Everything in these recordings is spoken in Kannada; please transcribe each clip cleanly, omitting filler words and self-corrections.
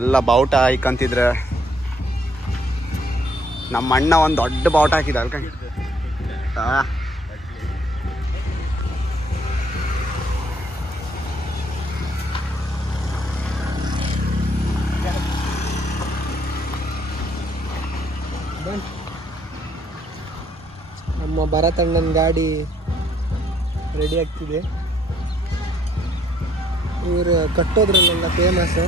ಎಲ್ಲ ಬಾವುಟ ಹಾಕಂತಿದ್ರೆ ನಮ್ಮ ಅಣ್ಣ ಒಂದು ದೊಡ್ಡ ಬಾವುಟ ಹಾಕಿದ ಅಲ್ಕಂಡ್ ನಮ್ಮ ಭರತಣ್ಣನ ಗಾಡಿ ರೆಡಿ ಆಗ್ತಿದೆ. ಇವರು ಕಟ್ಟೋದ್ರಲ್ಲೆಲ್ಲ ಫೇಮಸ್,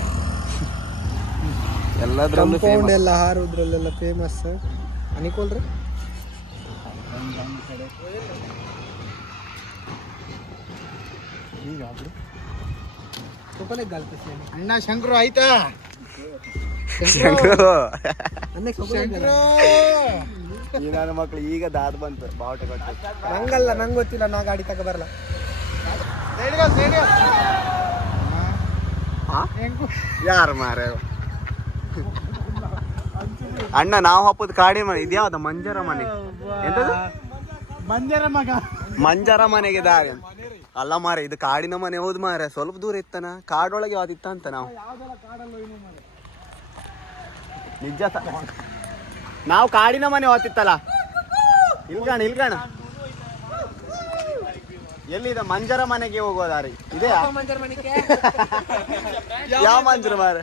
ಎಲ್ಲದ್ರಲ್ಲೂ ಕಾಂಪೌಂಡ್ ಎಲ್ಲ ಹಾರೋದ್ರಲ್ಲೆಲ್ಲ ಫೇಮಸ್. ಅನಿಕೋಲ್ರಿ ಅಣ್ಣ ಶಂಕರು ಆಯ್ತಾ? ಈ ನನ್ನ ಮಕ್ಳು ಈಗ ದಾದ್ ಬಂತು ಬಾವುಟ ಕೊಟ್ಟು. ನಂಗಲ್ಲ, ನಂಗೆ ಗೊತ್ತಿಲ್ಲ, ನಾ ಗಾಡಿ ತಗ ಬರಲ್ಲ. ಯಾರು ಮಾರೆ ಅಣ್ಣ ನಾವು ಹಪ್ಪದ ಕಾಡಿ ಮನೆ ಇದ್ಯಾವ್ದ ಮಂಜರ ಮನೆ ಎಂತದು ಮಂಜರ ಮನೆಗೆ ದಾರಿ ಅಲ್ಲ ಮಾರೆ, ಇದು ಕಾಡಿನ ಮನೆ. ಹೌದು ಮಾರೆ, ಸ್ವಲ್ಪ ದೂರ ಇತ್ತನ ಕಾಡೊಳಗೆ ಯಾವ್ದಿತ್ತ ಅಂತ ನಾವು ನಿಜ ನಾವು ಕಾಡಿನ ಮನೆ ಹೋತಿತ್ತಲ್ಲ. ಇಲ್ಗಣ ಎಲ್ಲಿದೆ ಮಂಜರ ಮನೆಗೆ ಹೋಗೋ ದಾರಿ ಇದೆಯಾ? ಯಾವ ಮಂಜರು ಮಾರೆ,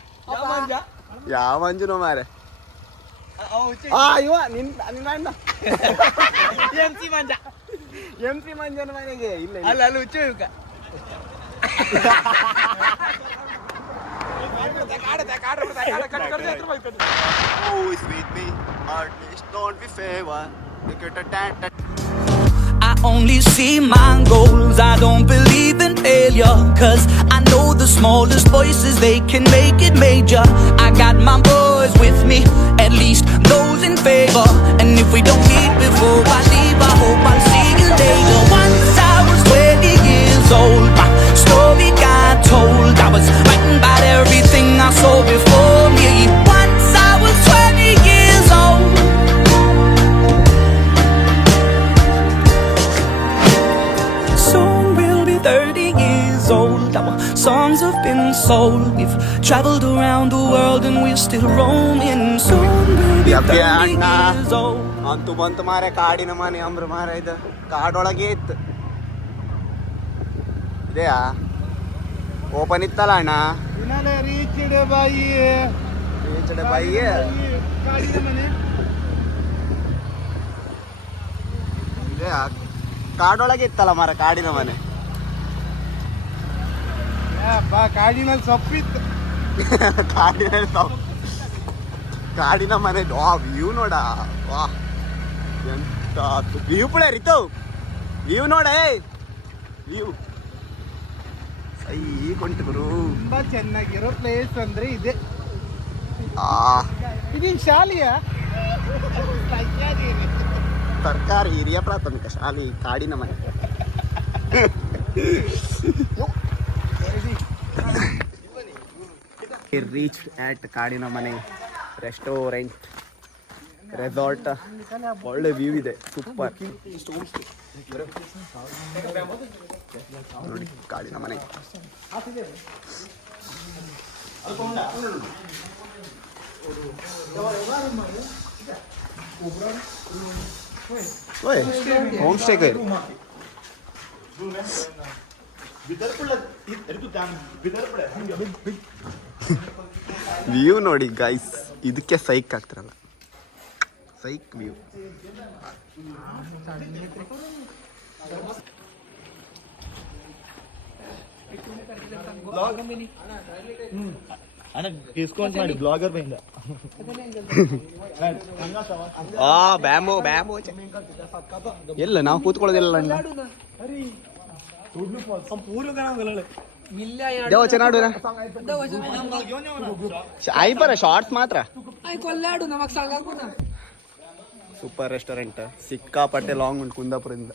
ಯಾವ ಮಂಜುನು ಮಾರೆ? ಇವ ನಿನ್ನ ಅಣ್ಣ ಎಂ ಸಿ ಮಂಜನ ಮನೆಗೆ ಇಲ್ಲ ಅಲ್ಲ ಹುಚ್ಚು ಇವ್ಕ. I only see my goals, I don't believe in failure, 'cause I know the smallest voices, they can make it major. I got my boys with me, at least those in favor, and if we don't meet before I leave, I hope I'll see you later. Once I was 20 years old, my story got told, I was writing about everything I saw before me. Once I was 20 years old. Soon we'll be 30 years old. Our songs have been sold. We've traveled around the world and we're still roaming. Soon we'll be 30 years old. ಅಂತೂ ಬಂತು ಮಾರೆ ಕಾಡಿನ ಮನೆ ಅಂಬ್ರ ಮಾರೆ. ಇದು ಕಾಡೊಳಗೆ ಇತ್ತು, ಇದೆಯಾ? ಓಪನ್ ಇತ್ತಲ್ಲ ಅಣ್ಣ. ರೀಚ್ಡ್ ಬಾಯಿ ಇದೆಯಾ? ಕಾಡೊಳಗೆ ಇತ್ತಲ್ಲ ಮಾರ ಕಾಡಿನ ಮನೆ. ಕಾಡಿನಲ್ಲಿ ಸೊಪ್ಪಿತ್ತು. ಕಾಡಿನ ಮನೆ ವ್ಯೂ ನೋಡ, ವಾ ಎಂತ ವ್ಯೂ ಪುಳೆ ರೀತು ವ್ಯೂ ನೋಡ, ವ್ಯೂ ಸೈ ಕೊಂಟು ಗುರು. ತುಂಬಾ ಚೆನ್ನಾಗಿರೋ ಪ್ಲೇಸ್ ಅಂದ್ರೆ ಇದೆ. ಇದೀನ್ ಶಾಲೆಯ ಸರ್ಕಾರಿ ಹಿರಿಯ ಪ್ರಾಥಮಿಕ ಶಾಲೆ ಕಾಡಿನ ಮನೆ. ರೀಚ್ ಆಟ್ ಕಾಡಿನ ಮನೆ ರೆಸ್ಟೋರೆಂಟ್ ರೆಸಾರ್ಟ್. ಒಳ್ಳೆ ವ್ಯೂ ಇದೆ, ಸೂಪರ್ ನೋಡಿ ಕಾಡಿನ ಮನೆ. ಹೋಮ್ ಸ್ಟೇ ವ್ಯೂ ನೋಡಿ ಗೈಸ್, ಇದಕ್ಕೆ ಸೈಕ್ ಆಗ್ತಾರಲ್ಲ, ಸೈಕ್ ವ್ಯೂ. ಡಿಸ್ಕೌಂಟ್ ಮಾಡಿ ಬ್ಲಾಗರ್ ಬೈಂದ. ಬ್ಯಾಂಬೋ ಬ್ಯಾಂಬೋ ಎಲ್ಲ ನಾವು ಕೂತ್ಕೊಳ್ಳೋದಿಲ್ಲ. ದೇವ ಚೆನ್ನಾಡು ಆಯ್ಪರ ಶಾರ್ಟ್ಸ್ ಮಾತ್ರ. ಸೂಪರ್ ರೆಸ್ಟೋರೆಂಟ್, ಸಿಕ್ಕಾಪಟ್ಟೆ ಲಾಂಗ್ ಉಂಟು ಕುಂದಾಪುರದಿಂದ,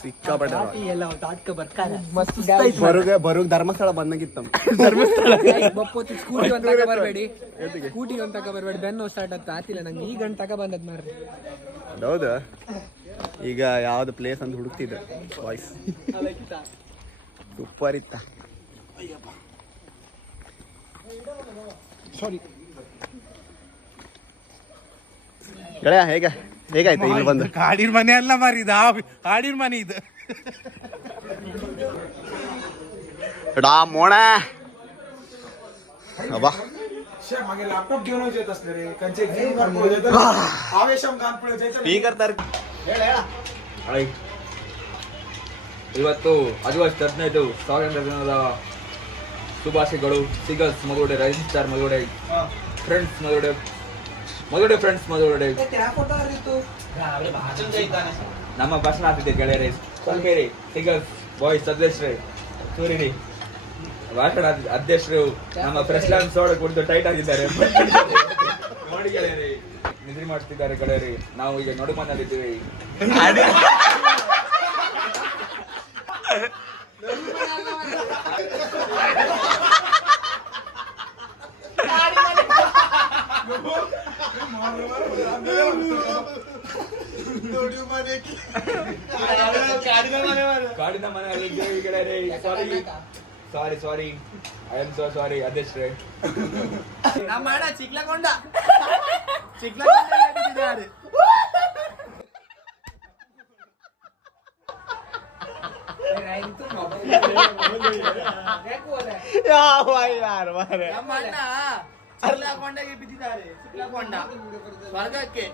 ಸಿಕ್ಕಾಪಟ್ಟೆ ಬರುಗ್ ಧರ್ಮಸ್ಥಳ ಬಂದಾಗಿತ್ತು. ಸ್ಕೂಟಿ ಅಂತ ಬರಬೇಡಿ, ಸ್ಕೂಟಿ ಅಂತ ಬರಬೇಡಿ, ಬೆನ್ನು ಸ್ಟಾರ್ಟ್ ಆಗ್ತಾ ಆತಿಲ್ಲ ನಂಗೆ. ಈ ಗಂಟೆ ತಗ ಬಂದದ್ ಮಾರ್ರಿ. ಹೌದಾ? ಈಗ ಯಾವ್ದು ಪ್ಲೇಸ್ ಅಂತ ಹುಡುಕ್ತಿದ್ದೆ ವಾಯ್ಸ್. ಸೂಪರ್ ಇತ್ತ. ಸಾರಿ. ಗೆಳೆಯ ಹೇಗಾಯ್ತು ಇಲ್ಲಿ ಬಂದು? ಕಾಡಿನ ಮನೆ ಅಲ್ಲ ಮಾರಿ, ಇದು ಕಾಡಿನ ಮನೆ ಇದು. डा मोणा अबा ಸ್ಪೀಕರ್ ತರ ಇವತ್ತು ಆಗಸ್ಟ್ 15 ಸ್ವಾತಂತ್ರ್ಯ ದಿನದ ಶುಭಾಶಯಗಳು. ಸಿಗಲ್ಸ್ ಮದುವೆ, ರೈಸಿಂಗ್ ಸ್ಟಾರ್ ಮದುವೆ, ಫ್ರೆಂಡ್ಸ್ ಮದುವೆ, ಫ್ರೆಂಡ್ಸ್ ಮದುವೆ. ನಮ್ಮ ಭಾಷಣ ಆಗ್ತಿದೆ ಗೆಳೆಯರೇ, ಸಲ್ಮೇರಿ ಸಿಗಲ್ಸ್ ಬಾಯ್ಸ್ ಅಧ್ಯಕ್ಷರೇ, ಸೂರಿರಿ ಭಾಷಣ ಅಧ್ಯಕ್ಷರು ನಮ್ಮ ಪ್ರೆಸ್ಲಾನ್ ಸೋಡ ಕುಡಿದು ಟೈಟ್ ಆಗಿದ್ದಾರೆ. ನೋಡಿ ಗೆಳೆಯರಿ, ನಿದ್ರೆ ಮಾಡ್ತಿದ್ದಾರೆ ಗೆಳೆಯರಿ. ನಾವು ಈಗ ನಡುಮನಲ್ಲಿದ್ದೀವಿ. ಕಾಡಿನ ಮನೆಯಲ್ಲಿ ಗೆಳೆಯರಿ. Sorry I am so sorry ಅಧ್ಯಕ್ಷರೇ. ನಮ್ಮ ಅಣ್ಣ ಚಿಕ್ಲಕೊಂಡ ನಮ್ಮ ಅಣ್ಣ ಚಿಕ್ಲಕೊಂಡಗೆ ಬಿದ್ದಿದ್ದಾರೆ. ಚಿಕ್ಲಕೊಂಡ ಸ್ವರ್ಗಕ್ಕೆ.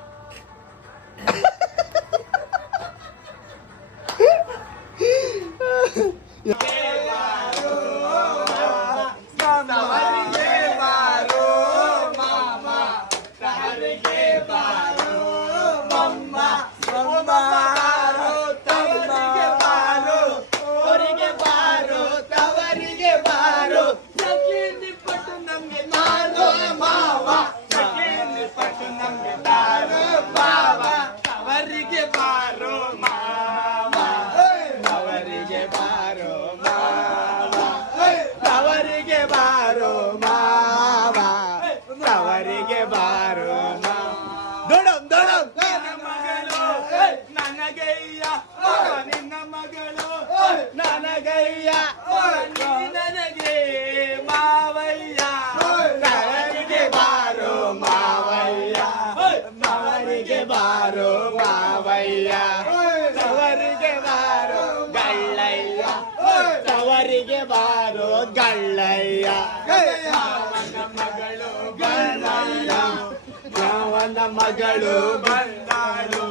ಮಗಳು ಬಂದಾಳು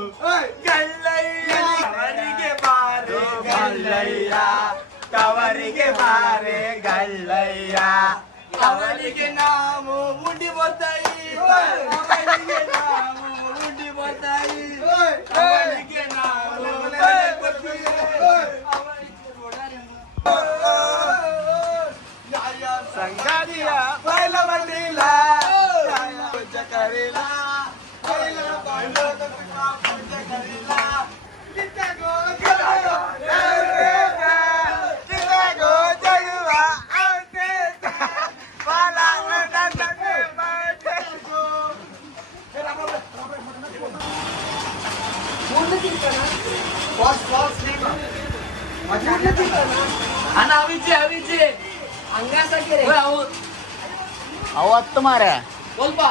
ಗಳ್ಳಯ್ಯ, ತವರಿಗೆ ಬಾರೆ ಗಳ್ಳಯ್ಯ, ತವರಿಗೆ ಬಾರೆ ಗಳ್ಳಯ್ಯ. ಅವರಿಗೆ ನಾವು ಉಂಡಿ ಬರ್ತಾಯಿ, ಅವರಿಗೆ ನಾವು ಉಂಡಿ ಬರ್ತಾಯಿ, ಅವರಿಗೆ ನಾವು ಸಂಗಾದಿಯ ಬಯಲ ಬಂದಿಲ್ಲ, ಪೂಜ ಕರಿಲ್ಲ, ಅಣ್ಣ ಅವಿಜೆ ಹಂಗಾಸಕ್ಕೆ ಅವತ್ತು ಮಾರೆ ಸ್ವಲ್ಪ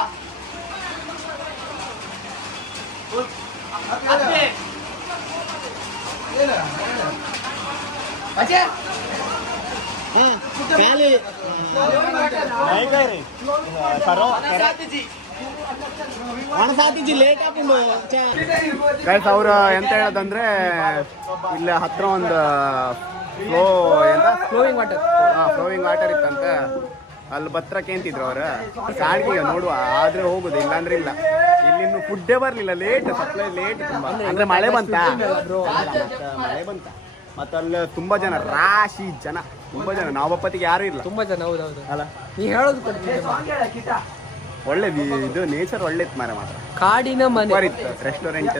ಗೈಸ್ ಅವ್ರು ಎಂತ ಹೇಳೋದಂದ್ರೆ ಇಲ್ಲಿ ಹತ್ರ ಒಂದು ಫ್ಲೋವಿಂಗ್ ವಾಟರ್ ಇತ್ತಂತೆ, ಅಲ್ಲಿ ಬತ್ರಕ್ಕೆ ಅಂತಿದ್ರು ಅವ್ರು. ಕಾಡಿಗೆ ನೋಡುವ ಆದ್ರೆ ಹೋಗುದು, ಇಲ್ಲಾಂದ್ರೆ ಇಲ್ಲ. ಇಲ್ಲಿ ಇನ್ನು ಫುಡ್ಡೇ ಬರ್ಲಿಲ್ಲ, ಲೇಟ್ ಸಪ್ಲೈ ಲೇಟ್ ತುಂಬಾ. ಅಂದ್ರೆ ಮಳೆ ಬಂತ ಮತ್ತೆ ಅಲ್ಲಿ ತುಂಬಾ ಜನ, ರಾಶಿ ಜನ, ತುಂಬಾ ಜನ. ನಾವಪ್ಪತ್ತಿಗೆ ಯಾರು ಇಲ್ಲ, ತುಂಬಾ ಜನ. ಹೌದೌದು ಅಲ್ಲ, ನೀ ಹೇಳೋದು ಒಳ್ಳೇದು ಇದು ನೇಚರ್ ಒಳ್ಳೇದು ಮಾರ. ಮಾತ್ರ ಕಾಡಿನ ಮನೆ ಇತ್ತು, ರೆಸ್ಟೋರೆಂಟ್.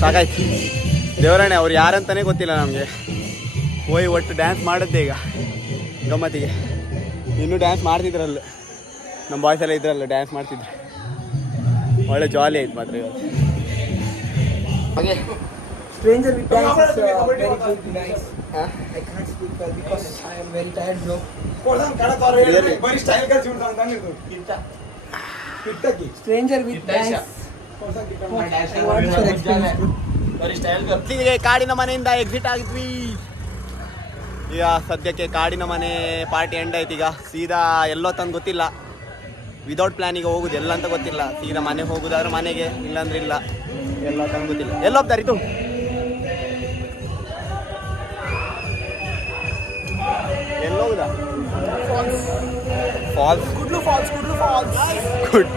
ಸಾಕಾಯ್ತು. ದೇವರಾಣೆ ಅವ್ರು ಯಾರಂತಾನೆ ಗೊತ್ತಿಲ್ಲ ನಮಗೆ. ಹೋಯ್ ಒಟ್ಟು ಡ್ಯಾನ್ಸ್ ಮಾಡಿದ್ದೆ ಈಗ ಗಮ್ಮತ್ತಿಗೆ. ಇನ್ನೂ ಡ್ಯಾನ್ಸ್ ಮಾಡ್ತಿದ್ರಲ್ಲ, ನಮ್ಮ ಬಾಯ್ಸ್ ಎಲ್ಲ ಇದ್ರಲ್ಲ ಡ್ಯಾನ್ಸ್ ಮಾಡ್ತಿದ್ರು. ಒಳ್ಳೆ ಜಾಲಿ ಆಯ್ತು ಮಾತ್ರ ಇವತ್ತು. Stranger with dance is very good, nice. I can't speak well because I am very tired, bro. Stranger with dance. I want to experience, bro. ಇಲ್ಲಿಗೆ ಕಾಡಿನ ಮನೆಯಿಂದ ಎಕ್ಸಿಟ್ ಆಗಿದ್ವಿ. ಈಗ ಸದ್ಯಕ್ಕೆ ಕಾಡಿನ ಮನೆ ಪಾರ್ಟಿ ಎಂಡ್ ಆಯ್ತು. ಈಗ ಸೀದಾ ಎಲ್ಲೋ ತಂದು ಗೊತ್ತಿಲ್ಲ, ವಿದೌಟ್ ಪ್ಲಾನಿಗೆ ಹೋಗುದು ಎಲ್ಲ ಅಂತ ಗೊತ್ತಿಲ್ಲ. ಸೀದಾ ಮನೆಗೆ ಹೋಗುದಾದ್ರೆ ಮನೆಗೆ, ಇಲ್ಲಾಂದ್ರೆ ಇಲ್ಲ. ಎಲ್ಲ ತಂದು ಗೊತ್ತಿಲ್ಲ. ಎಲ್ಲ ಹೋಗ್ತಾರೆ ಇದು ಎಲ್ಲೋಗುದಾ? ಫಾಲ್ಸ್, ಕುಡ್ಲು ಫಾಲ್ಸ್, ಕುಡ್ಲು ಫಾಲ್ಸ್, ಗುಡ್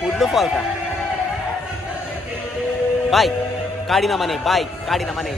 ಕುಡ್ಲು ಫಾಲ್ಸ್. ಬಾಯ್ ಕಾಡಿನ ಮನೆ, ಬಾಯ್ ಕಾಡಿನ ಮನೆ.